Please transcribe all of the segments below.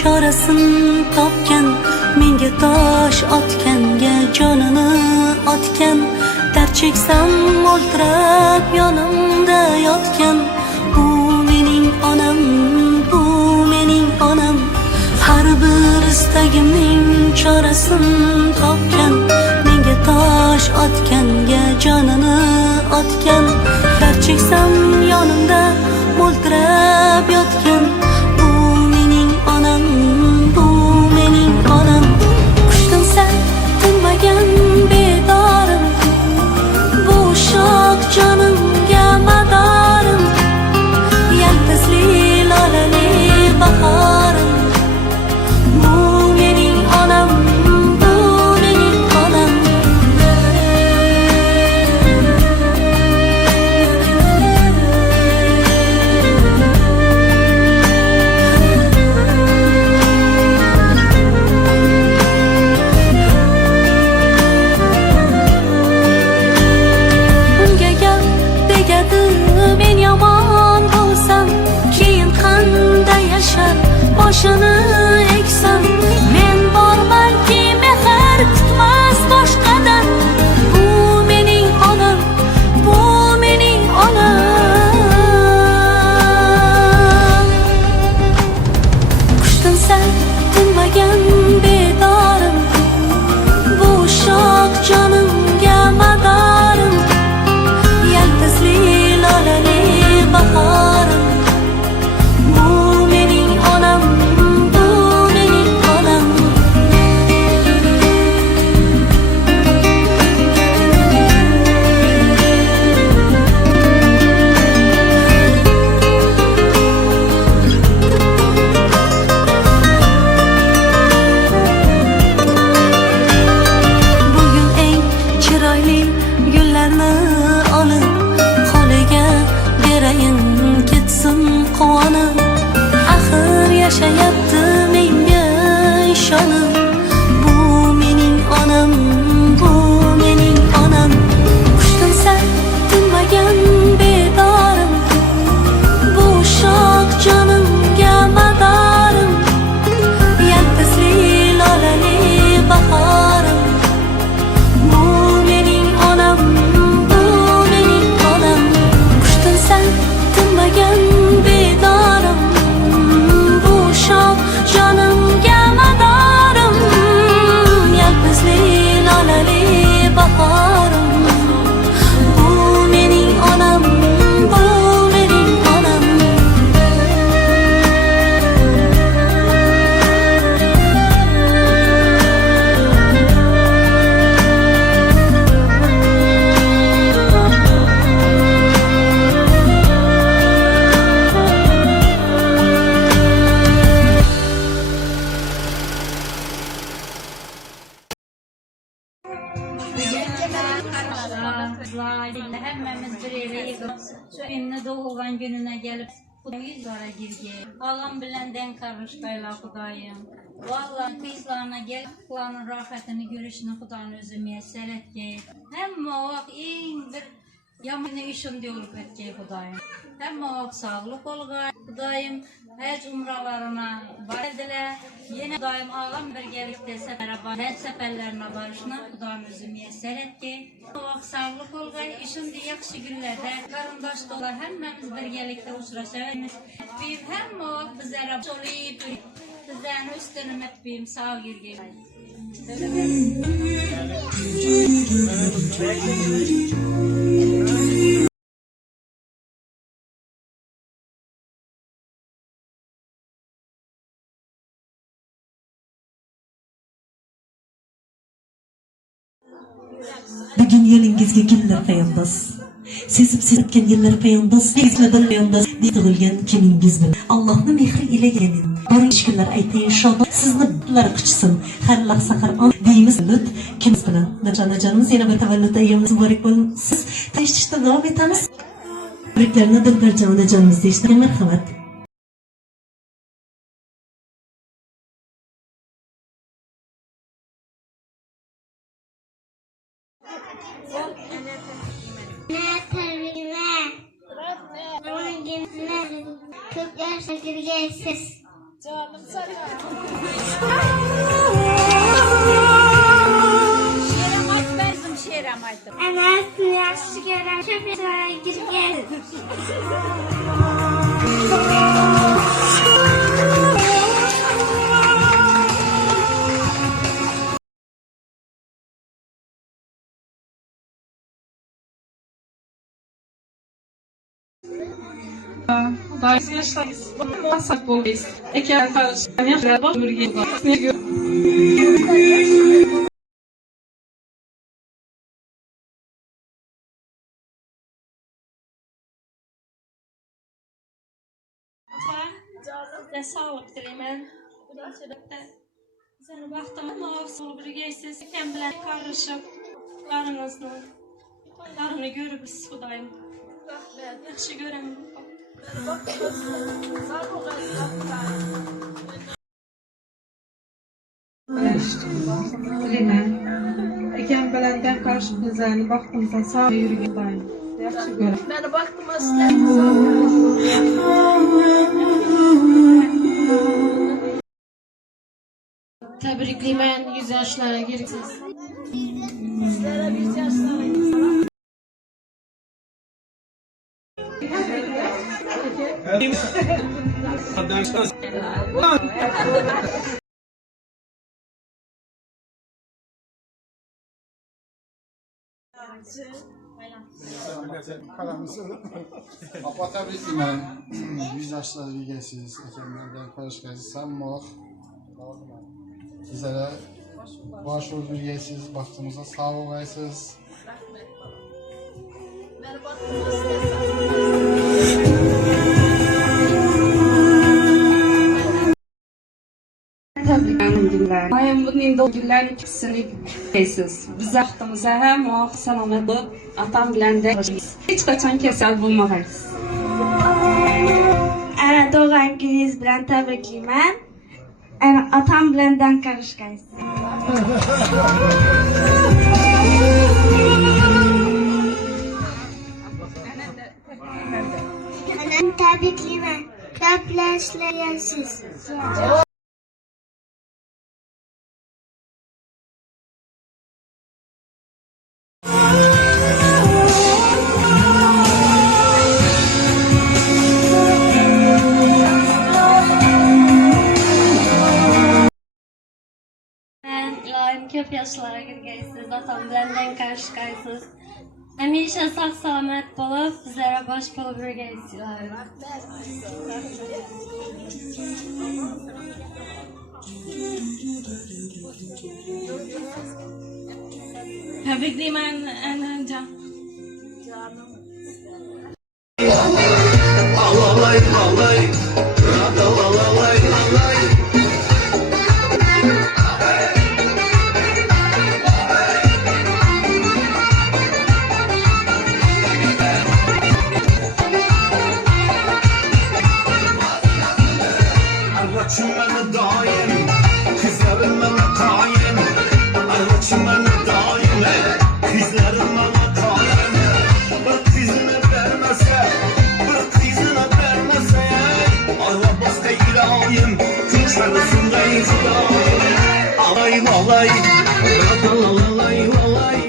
chorasin topgan, menga tosh otganga jonini otgan, dard cheksam o'ltirab yonimda yotgan. Bu mening onam, bu mening onam. Har bir istagimning chorasin topgan, menga tosh otganga jonini otgan, dard cheksam yonimda o'ltirab yotgan. Bu mening onam, bu mening onam. Qushdim sen tinmagan bedorim, bu shoh jonimga madorim, yaltizli lolali bahorim. Bu mening onam, bu mening onam. Unga gap tegadi, men yomon bo'lsam, keyin qanday yashar boshini eksam. Men bormanki mehr kutmas boshqadan. Bu mening onam, bu mening onam. Qushdim sen tinmagan bedorim, bu shoh jonimga madorim, yaltizli lolali bahorim. Bu mening onam, bu mening onam. Bugun eng chiroyli gullarni olib, qo'liga berayin ketsin quvonib. Axir yashayapti menga ishonib. Bu mening onam, bu mening onam. Qushdim sen tinmagan bedorim, bu shoh jonimga madorim, yaltizli lolali bahorim. Bu mening onam, bu mening onam. Qushdim sen tinmagan bedorim, bu shoh jonimga madorim, yaltizli lolali bahorim. Bu mening onam, bu mening onam. Hemmemiz bir eve yığılıp şu emni doğulan gününe gelip yüzlara girge. Ağam bilen denk karışkayla Kudayım. Vallahi kızlarına gel, kızlarının rahatını görüşünü Kudayın özü müyesser etke. Hem muavak en bir yamanı işim diyor etke Kudayım. Hem muavak sağlık olgay Kudayım. Hec umralarına barediler. Yine Kudayım ağam birgelikte ben seferlerine barışına Kudayım özü müyesser etke. Muavak sağlık olgay işim diye yakşı günlerde karındaş dolar hemmemiz birgelikte uçraşayımız. Bir hem muavak bizlere solayıp sizlerin üstünü etbeyim sağ girgeyim. Bugün yılingizga gullar payandoz. Sezib sezibken yıllar payandoz. Ezmeden payandoz. Tug'ilgan kuningiz bilan. Allohning mehri ila yemin. Bor shukr aytay inshaalloh. Sizni bular quchsin. Har lahza har on deymiz lut. Kimiz bilan? Najonajonimiz yana bir tavallud ayyomimiz muborak bo'lsin. Siz tashdishda davom etamiz. Tabriklarni Dilbarjon onajonimiz deyishdi. Marhamat. Çok yaşa gireceksiniz. Canım sana. Şeram aytmaydim, şeram aytdim. Anasını yaxshi ko'rib, shofyorga kirgan. Dayısı yaşlayız. Masak boluyuz. Eker karışkan yaşlar bak bürge. Size sağlık dilerim. Bundan sonra da seni baktığımda mağazılı bir geysiz. Hem bilen karışıp karını görüp Xudayım. Yaxşı görəm. Bilmem. Ekem belenden karşı güzelliği baktığımızda sağ yürüyen dayım. Yaxşı görüm. Beni baktım aslen. Tebriklimen 100 yaşlara girsiz. Sizlere 100 yaşlarıyım. Apata bilmem. 100 yaşları bilgəsiz, ekemlərdən karışqəsiz, sanmaq. Bizlərə baş ol bilgəsiz, vaxtımıza sağ olasınız. Beni baktım aslen. Günler. Ayım bunun indi günlerin ikisini kesiz. Biz vaxtımıza hem o selamet olup atam bilen de hiç kaçan kesel bulmayız. Ana doğan gününüz bilen tebrikliyim. Atam bilen karışkayız. Anam tebrikliyim. Kaplaşlayasız. İlohim köp yaşlara girgeysiz, atam bilen karışkaysiz. Hemişe sağ salamet bolup, bizlere baş bolup birgeysiz İlohim. Tebriklimen Encan. Arvaçım bana daim, kızlarım bana kain. Arvaçım bana daim, kızlarım bana kain. Bir kızını vermese, bir kızını vermese, arva bastı ilahim, kuşlarısın gayet daim. Alay alay, alay alay alay.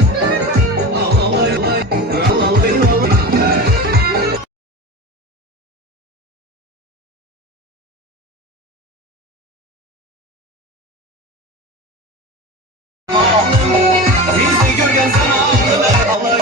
Bizi görgen sana ağlar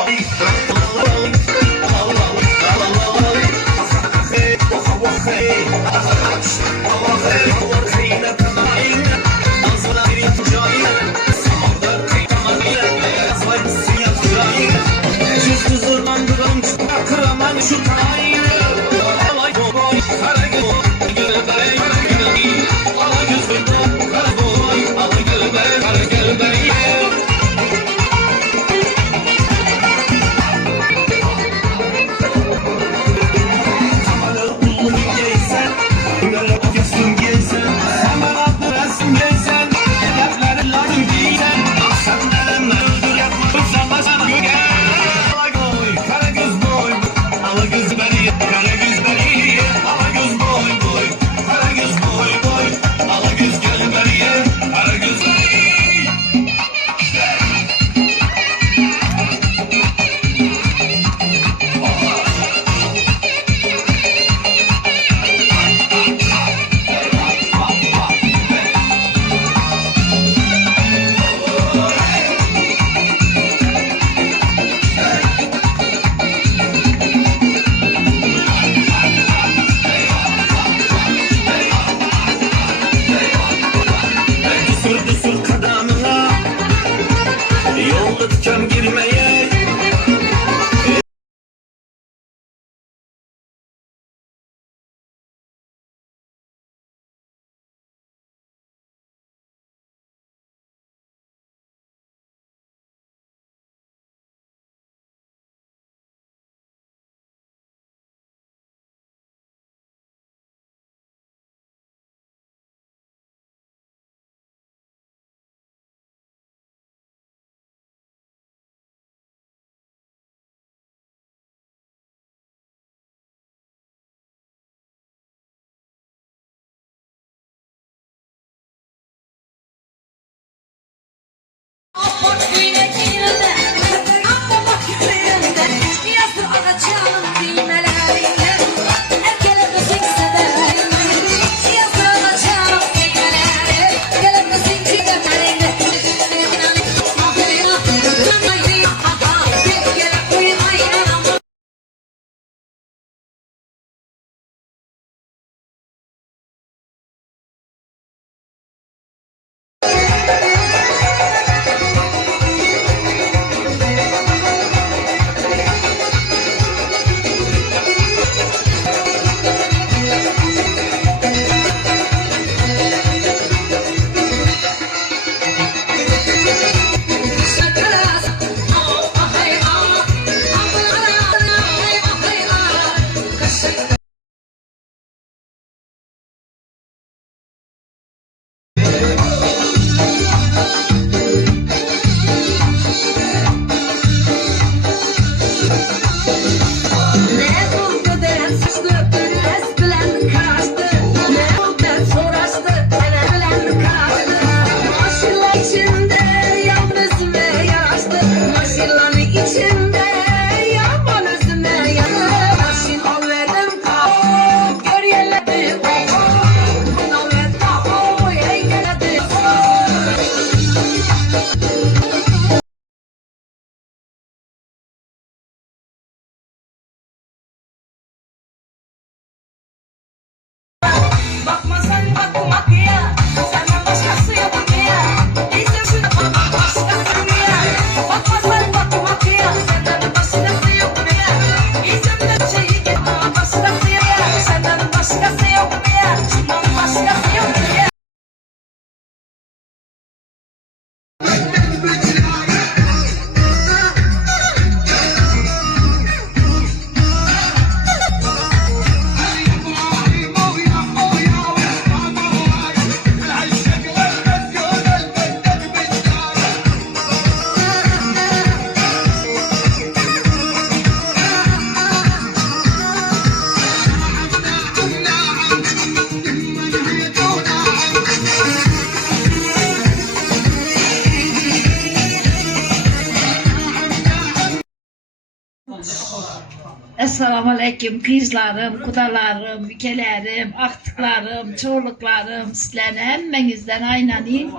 Esselamu Aleyküm kızlarım, kudalarım, ülkelerim, aktıklarım, çoğuluklarım, sizlerin hemmenizden aynanın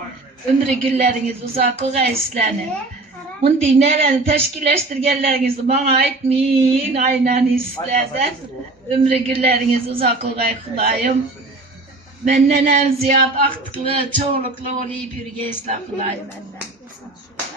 ömrü günleriniz uzak olay sizlerin. Bunu dinleyen teşkilleştirgenlerinizi bana aitmeyin aynen sizlerden. Ömrü günleriniz uzak olay Kudayım. Benden en ziyad aktıklı, çoğuluklu olayıp yürügeysler Kudayım benden.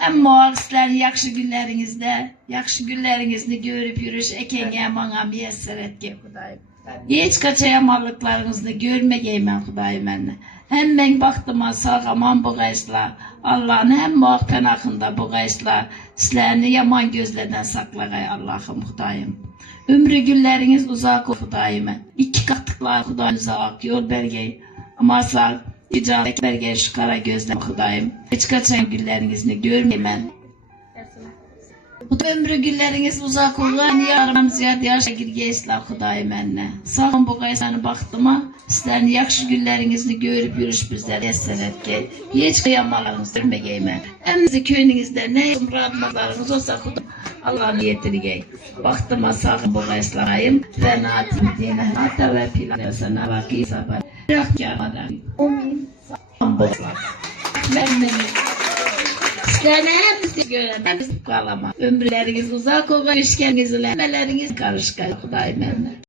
Ama sizlerin yakşı günlerinizde, yakşı günlerinizni görüp yürüyüş ekenge bana müyesser etke Kudayım. Hiç kaçayamallıklarınızı görmeyeyim ben Kudayım benden. Hem ben baktıma sağaman bu gaysla, Allah'ın hem muak penakında bu gaysla, sizlerini yaman gözlerden saklagay Allah'ım Kudayım. Ömrü günleriniz uzak o Kudayım. İki kattıklar Kudayımıza ak yol bergey. Ama sağ icabet bergey şu kara gözler Kudayım. Hiç kaçan günlerinizi görmeyeyim ben. Ömrü günleriniz uzak olan yarım ziyade yaşa girgeysler Kudayım enne. Sağım bu gayslarını baktıma, sizlerin yakşı günlerinizi görüp yürüyüş bizlere essenet ki, hiç kıyamalarınızı görmeyeyim ben. Emnizi köyünüzde ne muradlarınız olsa Kudayım, Allah'ın niyetini gey. Baktıma sağım bu gayslarayım, fenatım dine, hatta ve planıyorsana vakı sabah. Yok yağmadan. Sağım bu gayslar. Memnunum. Sizlerini hepsi gören, hepsi kalama. Ömürleriniz uzak olma, işkeniz ile emeleriniz karışık Kudayım benimle.